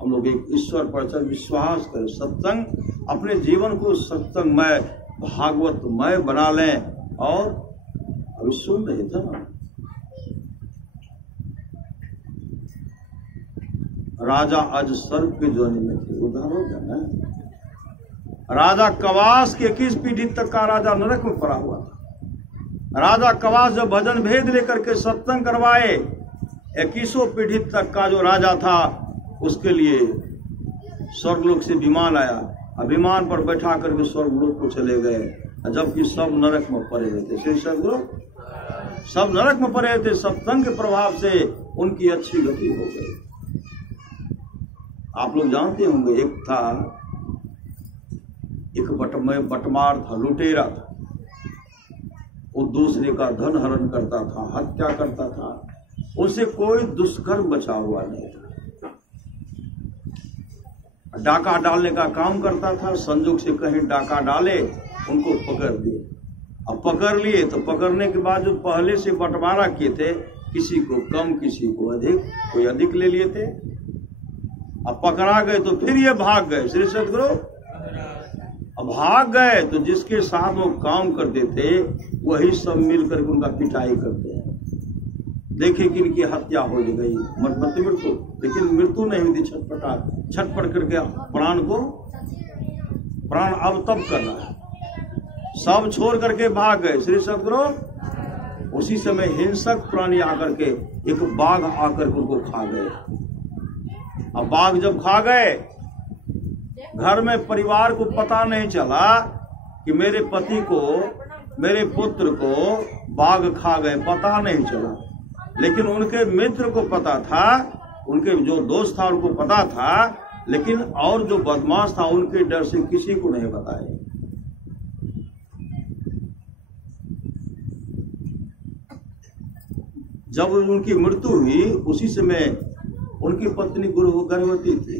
हम लोग एक ईश्वर पर विश्वास करें, सत्संग, अपने जीवन को सत्संगमय भागवतमय बना लें। और अभी सुन रहे थे ना, राजा आज सर्प के जोनी में थे, उदाहरण है। राजा कवास के 21 पीढ़ी तक का राजा नरक में पड़ा हुआ था। राजा कवास जब भजन भेद लेकर के सत्संग करवाए, 21 पीढ़ी तक का जो राजा था, उसके लिए स्वर्गलोक से विमान आया। अब विमान पर बैठा करके स्वर्गलोक को चले गए, जबकि सब नरक में पड़े हुए थे। श्री सद्गुरु। सब नरक में पड़े थे। सत्संग के प्रभाव से उनकी अच्छी गति हो गई। आप लोग जानते होंगे, एक बटमार था, लुटेरा था। वो दूसरे का धन हरण करता था, हत्या करता था, उसे कोई दुष्कर्म बचा हुआ नहीं था। डाका डालने का काम करता था, संजोग से कहीं डाका डाले उनको पकड़ दिए। अब पकड़ लिए तो पकड़ने के बाद जो पहले से बंटवारा किए थे, किसी को कम किसी को अधिक, कोई अधिक ले लिए थे। अब पकड़ा गए तो फिर ये भाग गए। श्री सदगुरु अब भाग गए तो जिसके साथ वो काम करते थे वही सब मिलकर उनका पिटाई करते हैं। देखे कि इनकी हत्या हो गई, मृत्यु, लेकिन मृत्यु नहीं हुई थी। छटपट करके प्राण अब तब करना है। सब छोड़ करके भाग गए। श्री सदगुरु उसी समय हिंसक प्राणी आकर के, एक बाघ आकर के उनको खा गए। अब बाघ जब खा गए, घर में परिवार को पता नहीं चला कि मेरे पति को, मेरे पुत्र को बाघ खा गए, पता नहीं चला। लेकिन उनके मित्र को पता था, उनके जो दोस्त था उनको पता था, लेकिन और जो बदमाश था उनके डर से किसी को नहीं बताया। जब उनकी मृत्यु हुई उसी समय उनकी पत्नी गर्भवती थी।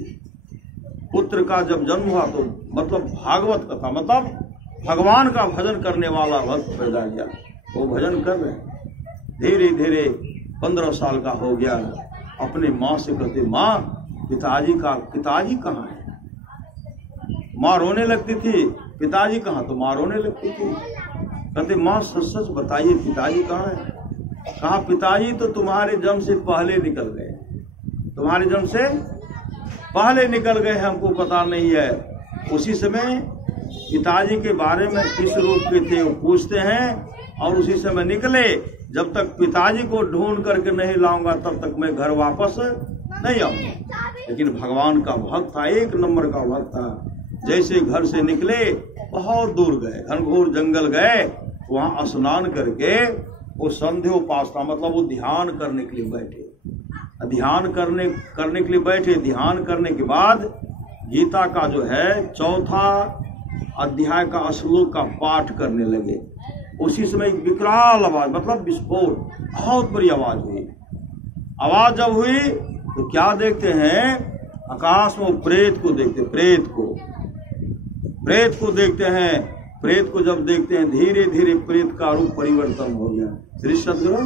पुत्र का जब जन्म हुआ तो मतलब भागवत कथा, मतलब भगवान का भजन करने वाला भक्त पैदा किया। वो भजन कर रहे, धीरे धीरे 15 साल का हो गया। अपने माँ से कहते, माँ पिताजी कहाँ है? माँ रोने लगती थी, पिताजी कहाँ? तो माँ रोने लगती थी। कहते, माँ सच सच बताइए पिताजी कहाँ है? कहा, पिताजी तो तुम्हारे जन्म से पहले निकल गए, तुम्हारे जन्म से पहले निकल गए, हमको पता नहीं है। उसी समय पिताजी के बारे में किस रूप के थे वो पूछते हैं और उसी समय निकले। जब तक पिताजी को ढूंढ करके नहीं लाऊंगा तब तक मैं घर वापस नहीं आऊंगा। लेकिन भगवान का भक्त था, एक नंबर का भक्त था। जैसे घर से निकले बहुत दूर गए, घनघोर जंगल गए, वहां स्नान करके वो संध्योपासना मतलब वो ध्यान करने के लिए बैठे। ध्यान करने के लिए बैठे। ध्यान करने के बाद गीता का जो है 4था अध्याय का श्लोक का पाठ करने लगे। उसी समय एक विकराल आवाज, मतलब विस्फोट, बहुत बड़ी आवाज हुई। आवाज जब हुई तो क्या देखते हैं? आकाश में प्रेत को देखते, प्रेत को देखते हैं। प्रेत को जब देखते हैं धीरे धीरे प्रेत का रूप परिवर्तन हो गया। श्री सदगुरु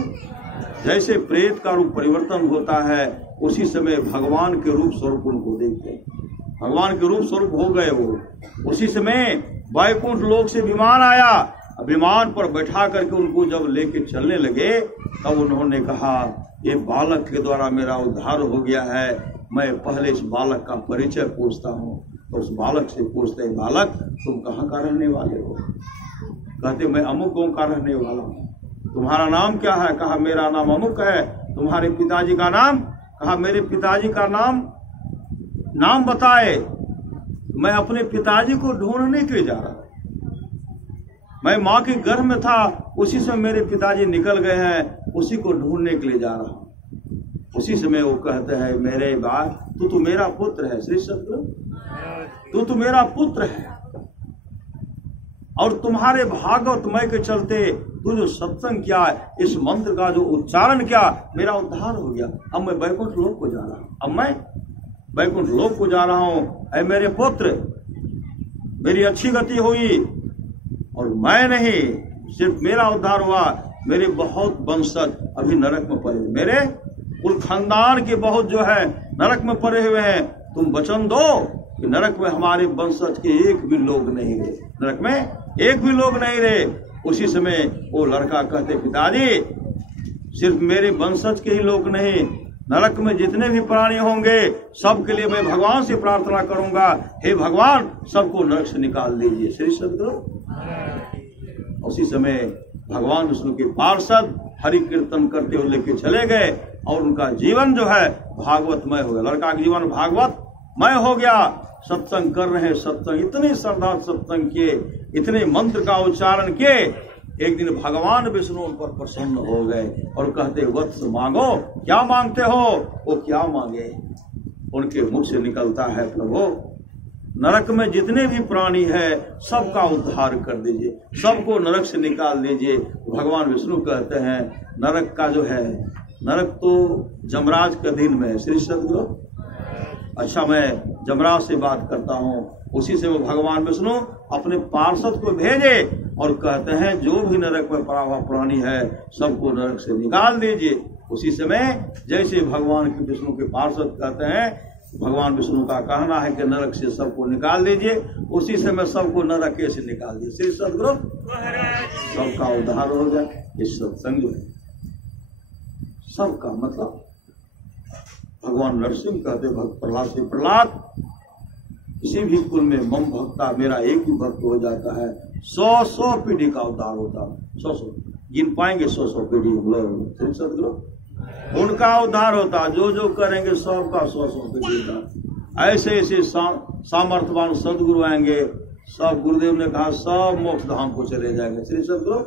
जैसे प्रेत का रूप परिवर्तन होता है उसी समय भगवान के रूप स्वरूप उनको देखते हैं। भगवान के रूप स्वरूप हो गए वो। उसी समय वैकुंठ लोक से विमान आया। विमान पर बैठा करके उनको जब लेके चलने लगे तब उन्होंने कहा, ये बालक के द्वारा मेरा उद्धार हो गया है, मैं पहले इस बालक का परिचय पूछता हूँ। तो उस बालक से पूछते हैं, बालक तुम कहाँ का रहने वाले हो? कहते, मैं अमुक गांव का रहने वाला हूँ। तुम्हारा नाम क्या है? कहा, मेरा नाम अमुक है। तुम्हारे पिताजी का नाम? कहा, मेरे पिताजी का नाम बताए। मैं अपने पिताजी को ढूंढने के लिए जा रहा हूँ। मैं माँ के गर्भ में था, उसी समय मेरे पिताजी निकल गए हैं, उसी को ढूंढने के लिए जा रहा हूँ। उसी समय वो कहते हैं, मेरे बाप तू तो मेरा पुत्र है। श्री सदगुरु तू तो मेरा पुत्र है और तुम्हारे भागवतमय के चलते तू जो सत्संग किया है, इस मंत्र का जो उच्चारण किया, मेरा उद्धार हो गया। अब मैं वैकुंठ लोक को जा रहा हूँ। अब मैं वैकुंठ लोक को जा रहा हूँ। ऐ मेरे पुत्र, मेरी अच्छी गति हुई और मैं नहीं, सिर्फ मेरा उद्धार हुआ। मेरे बहुत वंशज अभी नरक में पड़े, मेरे कुल खानदान के बहुत जो है नरक में पड़े हुए हैं। तुम वचन दो कि नरक में हमारे वंशज के एक भी लोग नहीं रहे, नरक में एक भी लोग नहीं रहे। उसी समय वो लड़का कहते, पिताजी सिर्फ मेरे वंशज के ही लोग नहीं, नरक में जितने भी प्राणी होंगे सबके लिए मैं भगवान से प्रार्थना करूंगा, हे भगवान सबको नरक से निकाल दीजिए। श्री सदगुरु उसी समय भगवान विष्णु के पार्षद हरि कीर्तन करते हुए लेके चले गए और उनका जीवन जो है भागवतमय हो गया। लड़का का जीवन भागवतमय हो गया। सत्संग कर रहे हैं, सत्संग इतने श्रद्धा सत्संग किए, इतने मंत्र का उच्चारण किए। एक दिन भगवान विष्णु उन पर प्रसन्न हो गए और कहते, वत्स मांगो, क्या मांगते हो? वो क्या मांगे? उनके मुख से निकलता है, प्रभु नरक में जितने भी प्राणी है सबका उद्धार कर दीजिए, सबको नरक से निकाल दीजिए। भगवान विष्णु कहते हैं, नरक का जो है, नरक तो जमराज के अधीन में है। श्री सदगुरु अच्छा मैं जमराज से बात करता हूँ। उसी से वो भगवान विष्णु अपने पार्षद को भेजे और कहते हैं जो भी नरक में पड़ा हुआ प्राणी है सबको नरक से निकाल दीजिए। उसी समय जैसे भगवान के विष्णु के पार्षद कहते हैं, भगवान विष्णु का कहना है कि नरक से सबको निकाल दीजिए, उसी समय सबको नरक से निकाल दिए। श्री सदगुरु सबका उद्धार हो गया। इस सत्संग में सबका मतलब भगवान नरसिंह कहते भक्त प्रहलाद से, प्रहलाद किसी भी कुल में मम भक्ता, मेरा एक ही भक्त हो जाता है 100 पीढ़ी का उद्धार होता है। 100 गिन पाएंगे 100 पीढ़ी श्री सदगुरु उनका उद्धार होता। जो जो करेंगे सबका 100 पीढ़ी का। ऐसे ऐसे सामर्थ्यवान सदगुरु आएंगे, सब गुरुदेव ने कहा सब मोक्ष धाम को चले जाएंगे। श्री सदगुरु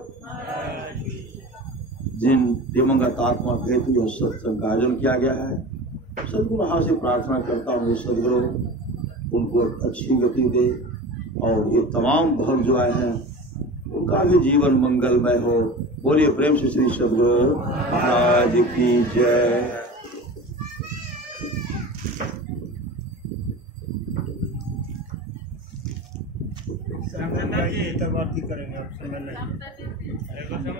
जिन दिवंगत आत्मा के हेतु सत्संग का आयोजन किया गया है, सदगुरु हाथ से प्रार्थना करता हूँ सदगुरु उनको अच्छी गति दे और ये तमाम भक्त जो आए हैं उनका भी जीवन मंगलमय हो। बोलिए प्रेम से श्री सदगुरु महाराज की जय। करेंगे